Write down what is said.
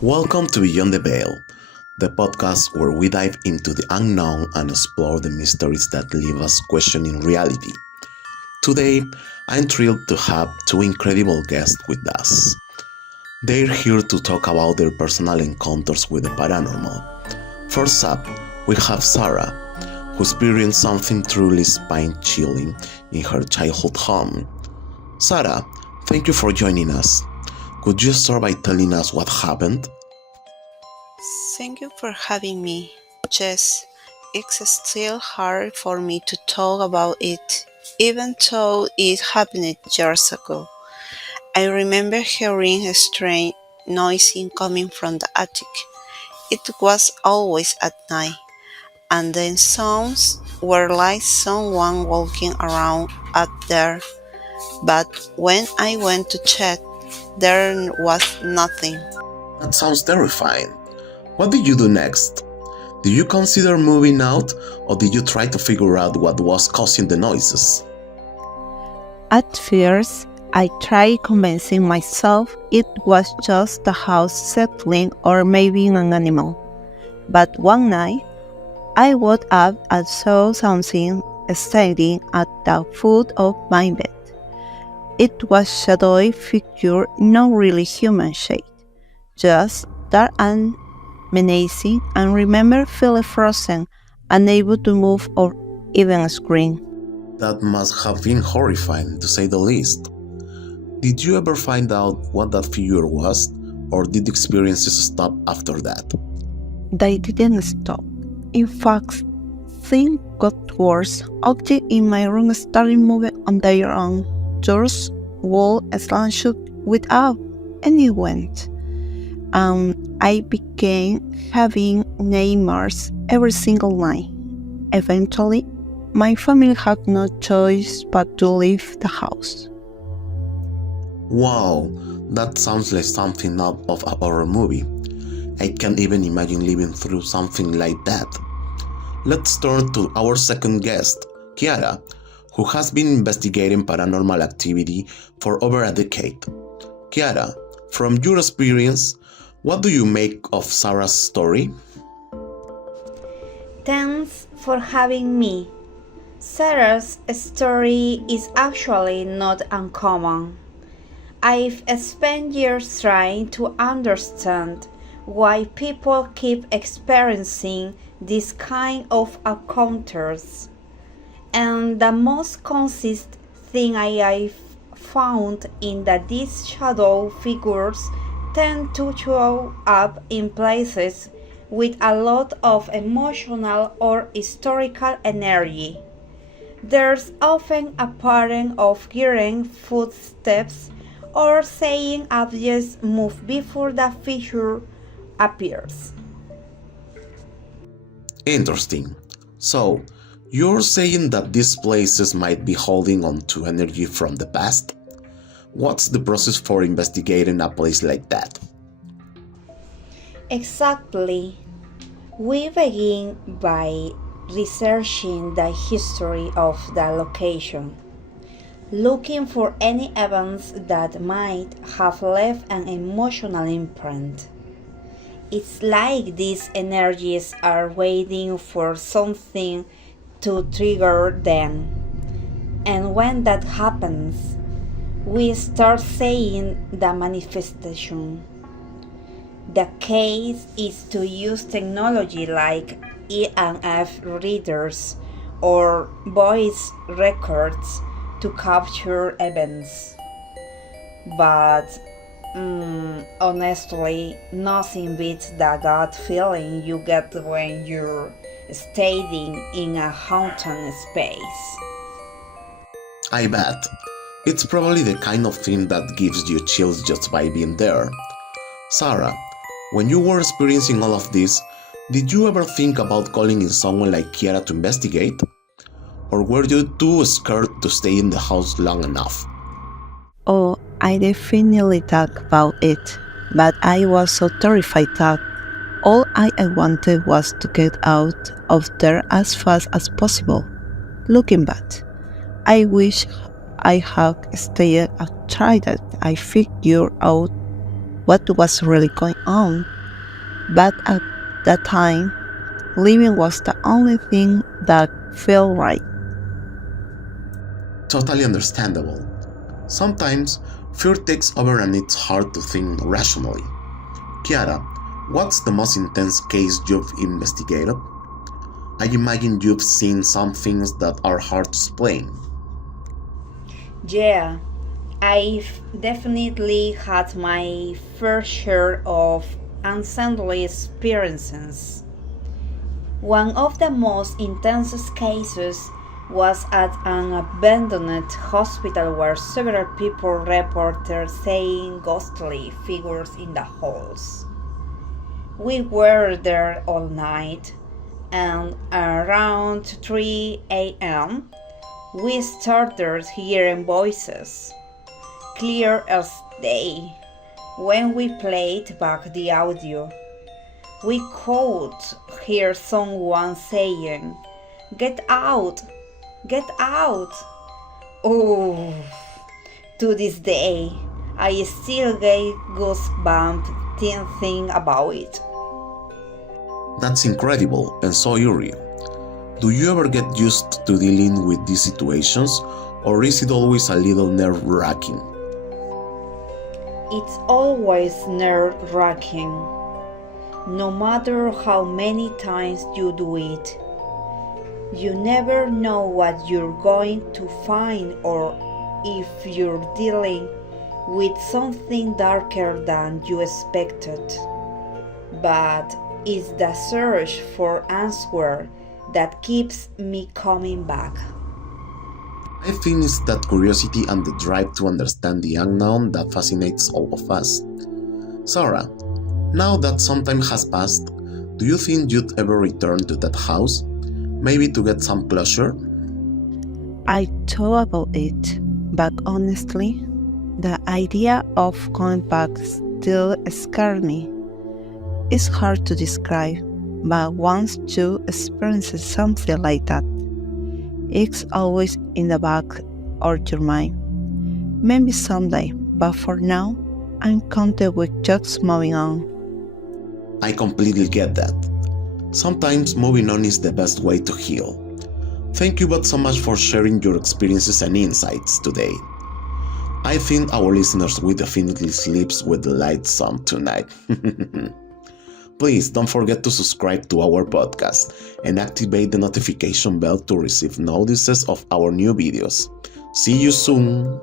Welcome to Beyond the Veil, the podcast where we dive into the unknown and explore the mysteries that leave us questioning reality. Today, I'm thrilled to have two incredible guests with us. They're here to talk about their personal encounters with the paranormal. First up, we have Sarah, who experienced something truly spine-chilling in her childhood home. Sarah, thank you for joining us. Could you start by telling us what happened? Thank you for having me. Jess, it's still hard for me to talk about it, even though it happened years ago. I remember hearing a strange noise coming from the attic. It was always at night, and the sounds were like someone walking around up there. But when I went to check, there was nothing. That sounds terrifying. What did you do next? Did you consider moving out, or did you try to figure out what was causing the noises? At first, I tried convincing myself it was just the house settling or maybe an animal. But one night, I woke up and saw something standing at the foot of my bed. It was a shadowy figure, not really human shape, just dark and menacing, and remember feeling frozen, unable to move or even scream. That must have been horrifying, to say the least. Did you ever find out what that figure was, or did the experiences stop after that? They didn't stop. In fact, things got worse. Objects in my room started moving on their own. Doors, walls slashed without any wind. I began having nightmares every single night. Eventually, my family had no choice but to leave the house. Wow, that sounds like something out of a horror movie. I can't even imagine living through something like that. Let's turn to our second guest, Kiara, who has been investigating paranormal activity for over a decade. Kiara, from your experience, what do you make of Sarah's story? Thanks for having me. Sarah's story is actually not uncommon. I've spent years trying to understand why people keep experiencing this kind of encounters. And the most consistent thing I've found is that these shadow figures tend to show up in places with a lot of emotional or historical energy. There's often a pattern of hearing footsteps or seeing objects move before the figure appears. Interesting. So, you're saying that these places might be holding on to energy from the past? What's the process for investigating a place like that? Exactly. We begin by researching the history of the location, looking for any events that might have left an emotional imprint. It's like these energies are waiting for something to trigger them. And when that happens, we start seeing the manifestation. The case is to use technology like EMF readers or voice records to capture events. But honestly, nothing beats the gut feeling you get when you're staying in a haunted space. I bet. It's probably the kind of thing that gives you chills just by being there. Sarah, when you were experiencing all of this, did you ever think about calling in someone like Kiara to investigate? Or were you too scared to stay in the house long enough? Oh, I definitely thought about it, but I was so terrified that all I wanted was to get out of there as fast as possible. Looking back, I wish I had stayed a child that I figured out what was really going on. But at that time, living was the only thing that felt right. Totally understandable. Sometimes fear takes over and it's hard to think rationally. Kiara, what's the most intense case you've investigated? I imagine you've seen some things that are hard to explain. Yeah, I've definitely had my fair share of unsettling experiences. One of the most intense cases was at an abandoned hospital where several people reported seeing ghostly figures in the halls. We were there all night, and around 3 a.m., we started hearing voices, clear as day. When we played back the audio, we could hear someone saying, "Get out! Get out!" Oh, to this day, I still get goosebumps thinking about it. That's incredible and so eerie. Do you ever get used to dealing with these situations, or is it always a little nerve wracking? It's always nerve wracking. No matter how many times you do it, you never know what you're going to find or if you're dealing with something darker than you expected. But it's the search for answer that keeps me coming back. I think it's that curiosity and the drive to understand the unknown that fascinates all of us. Sarah, now that some time has passed, do you think you'd ever return to that house? Maybe to get some closure? I thought about it, but honestly, the idea of going back still scares me. It's hard to describe, but once you experience something like that, it's always in the back of your mind. Maybe someday, but for now, I'm content with just moving on. I completely get that. Sometimes moving on is the best way to heal. Thank you both so much for sharing your experiences and insights today. I think our listeners will definitely sleep with the lights on tonight. Please don't forget to subscribe to our podcast and activate the notification bell to receive notices of our new videos. See you soon!